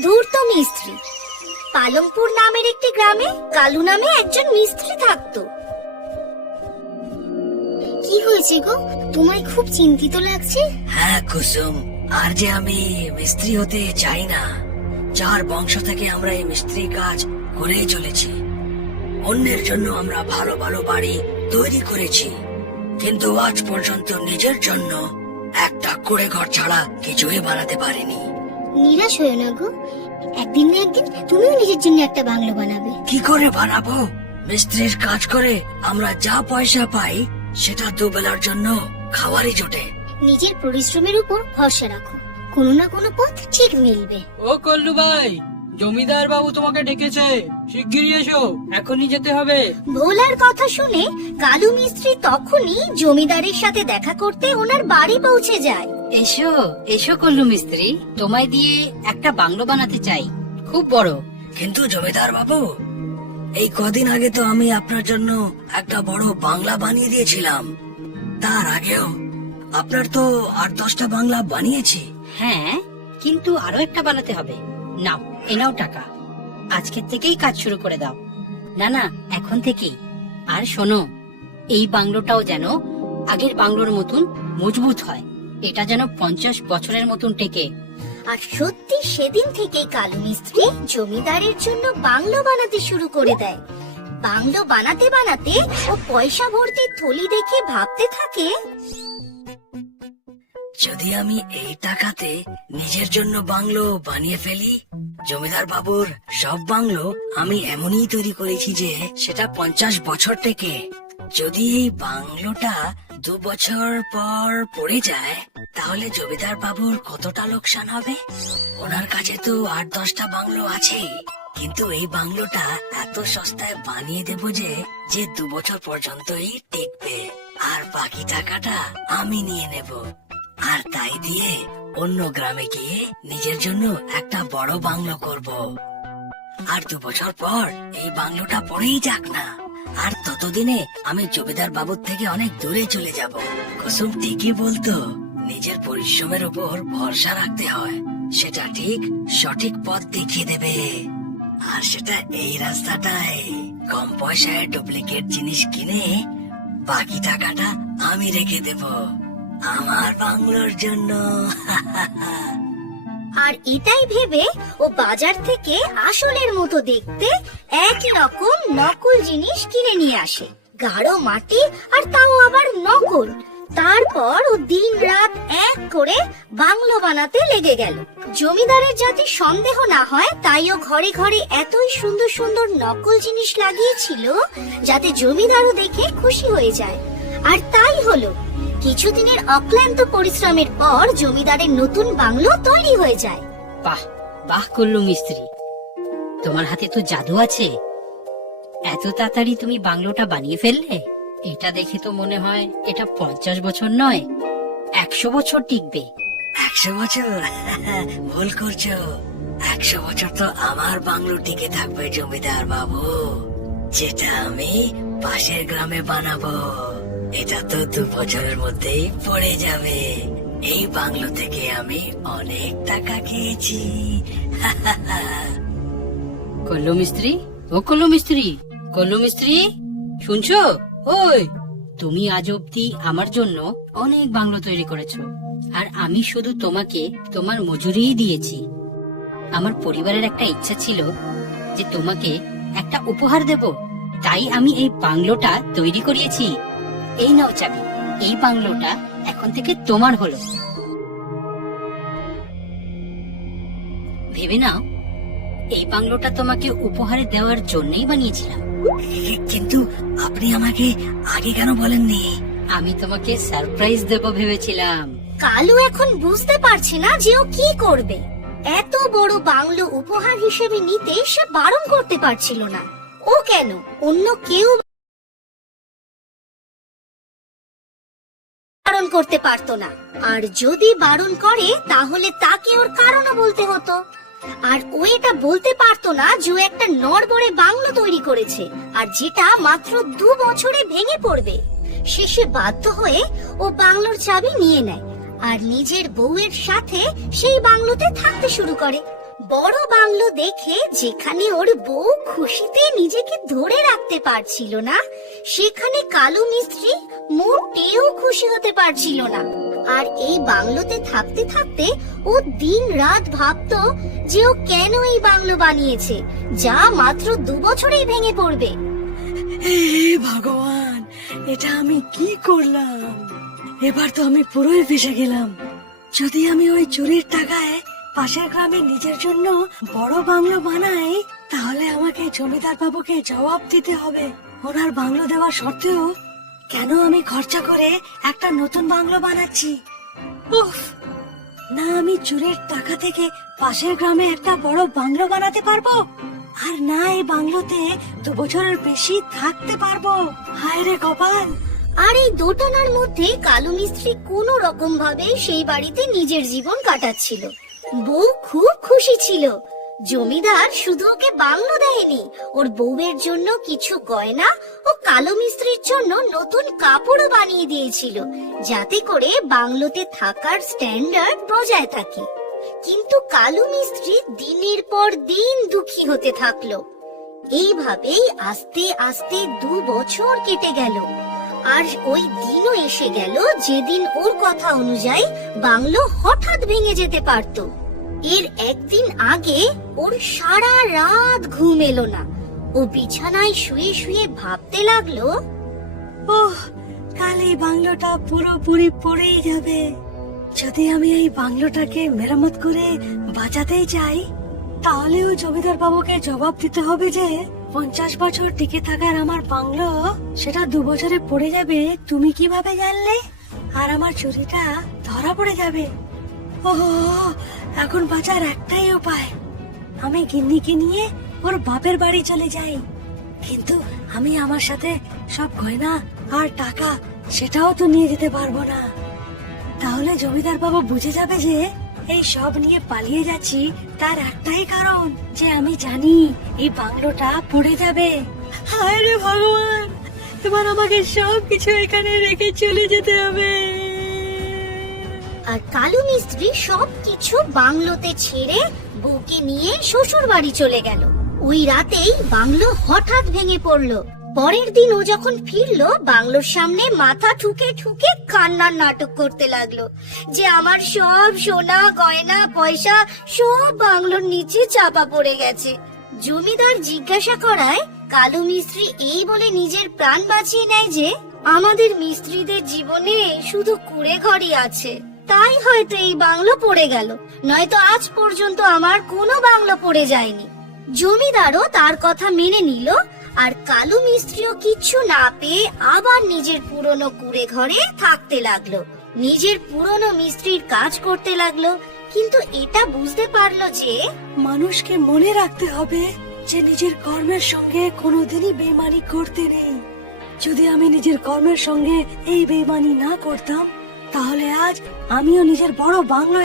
ধূর্ত মিস্ত্রি। পালংপুর নামের একটি গ্রামে কালু নামে একজন মিস্ত্রি থাকতো। কি হয়েছে গো, তোমায় খুব চিন্তিত লাগছে? হ্যাঁ কুসুম, আর যে আমি মিস্ত্রি হতে চাই না। 4 বংশ থেকে আমরা এই মিস্ত্রি কাজ করেই চলেছি। অন্যের জন্য আমরা ভালো ভালো বাড়ি তৈরি করেছি, কিন্তু আজ পর্যন্ত নিজের জন্য একটা কুড়ে ঘর ছাড়া কিছুই বানাতে পারিনি। নিরাশ হয়ে না গো, একদিন না একদিন তুমিও নিজের জন্য একটা বাংলো বানাবে। কি করে বানাবো? মিস্ত্রির কাজ করে আমরা যা পয়সা পাই সেটা দুবেলার জন্য খাওয়ারই জোটে। নিজের পরিশ্রমের উপর ভরসা রাখো, কোনো না কোনো পথ ঠিক মিলবে। ও কল্লু ভাই, জমিদার বাবু তোমাকে ডেকেছে, শিগগিরই এসো, এখনই যেতে হবে। ভোলার কথা শুনে কালু মিস্ত্রি তখনই জমিদারের সাথে দেখা করতে ওনার বাড়ি পৌঁছে যায়। এসো এসো কল্লু মিস্ত্রি, তোমায় দিয়ে একটা বাংলো বানাতে চাই, খুব বড়। কিন্তু জমিদার বাবু, এই কদিন আগে তো আমি আপনার জন্য একটা বড় বাংলা বানিয়ে দিয়েছিলাম। তার আগেও আপনার তো 8-10টা বাংলা বানিয়েছি। হ্যাঁ, কিন্তু আরো একটা বানাতে হবে। নাও, এ নাও টাকা, আজকের থেকেই কাজ শুরু করে দাও। না না, এখন থেকেই। আর শোনো, এই বাংলোটাও যেন আগের বাংলোর মতন মজবুত হয়, এটা যেন 50 বছরের মতন টেকে। আর সত্যি সেদিন থেকেই কালু মিস্ত্রি জমিদারের জন্য বাংলো বানাতে শুরু করে দেয়। বাংলো বানাতে বানাতে ও পয়সা ভর্তি থলি দেখে ভাবতে থাকে, যদি আমি এই টাকাতে নিজের জন্য বাংলো বানিয়ে ফেলি। জমিদার বাবুর সব বাংলো আমি এমনই তৈরি করেছি যে সেটা 50 বছর থেকে। যদি এই বাংলোটা 2 বছর পর পড়ে যায়, তাহলে জমিদার বাবুর কতটা লোকসান হবে? ওনার কাছে তো 8-10টা বাংলো আছে, কিন্তু এই বাংলোটা এত সস্তায় বানিয়ে দেব যে 2 বছর পর্যন্তই টিকবে, আর বাকি টাকাটা আমি নিয়ে নেব। আর তাই দিয়ে অন্য গ্রামে গিয়ে নিজের জন্য একটা বড় বাংলো করব। আর 2 বছর পর এই বাংলোটা পড়েই যাক না, আর ততদিনে আমি জমিদার বাবুর থেকে অনেক দূরে চলে যাব। কুসুম ঠিকই বলতো, নিজের পরিশ্রমের উপর ভরসা রাখতে হয়, সেটা ঠিক সঠিক পথ দেখিয়ে দেবে। আর সেটা এই রাস্তাটাই, কম পয়সায় ডুপ্লিকেট জিনিস কিনে বাকি টাকাটা আমি রেখে দেব আমার বাংলোর জন্য। আর এটাই ভেবে ও বাজার থেকে আসলের মতো দেখতে একই রকম নকল জিনিস কিনে নিয়ে আসে, গাঢ় মাটি, আর তাও আবার নকল। তারপর ও দিন রাত এক করে বাংলো বানাতে লেগে গেল। জমিদারের যাতে সন্দেহ না হয় তাই ও ঘরে ঘরে এতই সুন্দর সুন্দর নকল জিনিস লাগিয়েছিল যাতে জমিদারও দেখে খুশি হয়ে যায়। আর তাই হলো, কিছুদিনের অক্লান্ত পরিশ্রমের পর জমিদারের নতুন বাংলো তৈরি হয়ে যায়। বাহ বাহ কল্লু মিস্ত্রি, তোমার হাতে তো জাদু আছে। এত তাড়াতাড়ি তুমি বাংলোটা বানিয়ে ফেললে। এটা দেখে তো মনে হয় এটা 50 বছর নয়, 100 বছর টিকবে। 100 বছর? ভুল করছো, 100 বছর তো আমার বাংলো টিকে থাকবে জমিদার বাবু, যেটা আমি পাশের গ্রামে বানাবো। এটা তো 2 বছরের মধ্যেই পড়ে যাবে। এই বাংলো থেকে আমি অনেক টাকা খেয়েছি। কল্লু মিস্ত্রি, ও কল্লু মিস্ত্রি, কল্লু মিস্ত্রি, শুনছো? ওই, তুমি আজ অব্দি আমার জন্য অনেক বাংলো তৈরি করেছো, আর আমি শুধু তোমাকে তোমার মজুরিই দিয়েছি। আমার পরিবারের একটা ইচ্ছা ছিল যে তোমাকে একটা উপহার দেব, তাই আমি এই বাংলোটা তৈরি করিয়েছি। এই নাও চাবি, এই বাংলোটা এখন থেকে তোমার হলো। ভেবে নাও, এই বাংলোটা তোমাকে উপহারে দেওয়ার জন্যই বানিয়েছিলাম। কিন্তু আপনি আমাকে আগে কেন বলেননি? আমি তোমাকে সারপ্রাইজ দেব ভেবেছিলাম। কালু এখন বুঝতে পারছে না যে ও কি করবে। এত বড় বাংলো উপহার হিসেবে নিতে সে বারণ করতে পারছিল না। ও কেন, অন্য কেউ বারণ করতে পারতো না, আর যদি বারণ করে তাহলে তাকে ওর কারণও বলতে হতো। আর ও এটা বলতে পারতো না যে ও একটা নড়বড়ে বাংলো তৈরি করেছে, আর যেটা মাত্র 2 বছরে ভেঙে পড়বে। শেষে বাধ্য হয়ে ও বাংলোর চাবি নিয়ে নেয় আর নিজের বউয়ের সাথে সেই বাংলোতে থাকতে শুরু করে। বড় বাংলো দেখে যেখানে ওর বউ খুশিতে নিজেকে ধরে রাখতে পারছিল না, সেখানে কালু মিস্ত্রি মোটেও খুশি হতে পারছিল না। আর এই বাংলোতে থাকতে থাকতে ও দিন রাত ভাবতো যে ও কেন এই বাংলো বানিয়েছে, যা মাত্র 2 বছরেই ভেঙে পড়বে। হে ভগবান, এটা আমি কি করলাম? এবার তো আমি পুরোই ফেসে গেলাম। যদি আমি ওই চুরির টাকায় পাশের গ্রামে নিজের জন্য বড় বাংলো বানাই, তাহলে আমাকে জমিদার বাবুকে জবাব দিতে হবে। ওনার বাংলো দেওয়া সত্ত্বেও কেন আমি খরচা করে একটা নতুন বাংলো বানাচ্ছি? উফ, না আমি চুরির টাকা থেকে পাশের গ্রামে একটা বড় বাংলো বানাতে পারবো, আর না এই বাংলোতে 2 বছরের বেশি থাকতে পারবো। হায় রে কপাল! আর এই দোটানার মধ্যে কালু মিস্ত্রি কোনো রকম ভাবে সেই বাড়িতে নিজের জীবন কাটাচ্ছিল। বউ খুব খুশি ছিল। জমিদার শুধু ওকে বাংলো দেয়নি, ওর বউয়ের জন্য কিছু গয়না ও কালু মিস্ত্রির জন্য নতুন কাপড়ও বানিয়ে দিয়েছিল, যাতে করে বাংলোতে থাকার স্ট্যান্ডার্ড বজায় থাকে। কিন্তু কালু মিস্ত্রি দিনের পর দিন দুঃখী হতে থাকলো। এইভাবেই আস্তে আস্তে 2 বছর কেটে গেল। আর ওই দিনও এসে গেল যেদিন ওর কথা অনুযায়ী বাংলো হঠাৎ ভেঙে যেতে পারত। এর একদিন আগে ওর সারা রাত ঘুম এলো না। ও বিছানায় শুয়ে শুয়ে ভাবতে লাগলো, ওহ, কাল এই বাংলোটা পুরোপুরি পড়েই যাবে। যদি আমি এই বাংলোটাকে মেরামত করে বাঁচাতেই চাই, তাহলেও জমিদার বাবুকে জবাব দিতে হবে যে 50 বছর টিকে থাকার আমার বাংলো সেটা 2 বছরে পড়ে যাবে। তুমি কিভাবে জানলে? আর আমার চুরিটা ধরা পড়ে যাবে। ওহ, এখন বাঁচার একটাই উপায়, আমি গিন্নিকে নিয়ে ওর বাপের বাড়ি চলে যাই। কিন্তু আমি আমার সাথে সব গয়না আর টাকা সেটাও তো নিয়ে যেতে পারবো না। তাহলে জমিদার বাবু বুঝে যাবে যে এই সব নিয়ে পালিয়ে যাচ্ছি তার একটাই কারণ, যে আমি জানি এই বাংলোটা পড়ে যাবে। হায় রে ভগবান, তোমার আমাকে সব কিছু এখানে রেখে চলে যেতে হবে। আর কালু মিস্ত্রি সবকিছু বাংলোতে ছেড়ে বউকে নিয়ে শ্বশুর বাড়ি চলে গেল। ওই রাতেই বাংলো হঠাৎ ভেঙে পড়লো। পরের দিন ও যখন ফিরলো, বাংলোর সামনে মাথা ঠুকে ঠুকে কান্নার নাটক করতে লাগলো যে আমার সব সোনা গয়না পয়সা সব বাংলোর নিচে চাপা পড়ে গেছে। জমিদার জিজ্ঞাসা করায় কালু মিস্ত্রি এই বলে নিজের প্রাণ বাঁচিয়ে নেয় যে আমাদের মিস্ত্রিদের জীবনে শুধু কুড়ে ঘরই আছে, তাই হয়তো এই বাংলো পড়ে গেল, নয়তো আজ পর্যন্ত আমার কোনো বাংলো পড়ে যায়নি। জমিদারও তার কথা মেনে নিল, আর কালু মিস্ত্রিও কিচ্ছু না পেয়ে আবার নিজের পুরনো কুড়ে ঘরে থাকতে লাগলো, নিজের পুরনো মিস্ত্রির কাজ করতে লাগলো। কিন্তু এটা বুঝতে পারলো যে মানুষকে মনে রাখতে হবে যে নিজের কর্মের সঙ্গে কোনোদিনই বেইমানি করতে নেই। যদি আমি নিজের কর্মের সঙ্গে এই বেইমানি না করতাম, তাহলে আজ আমিও নিজের বড় বাংলো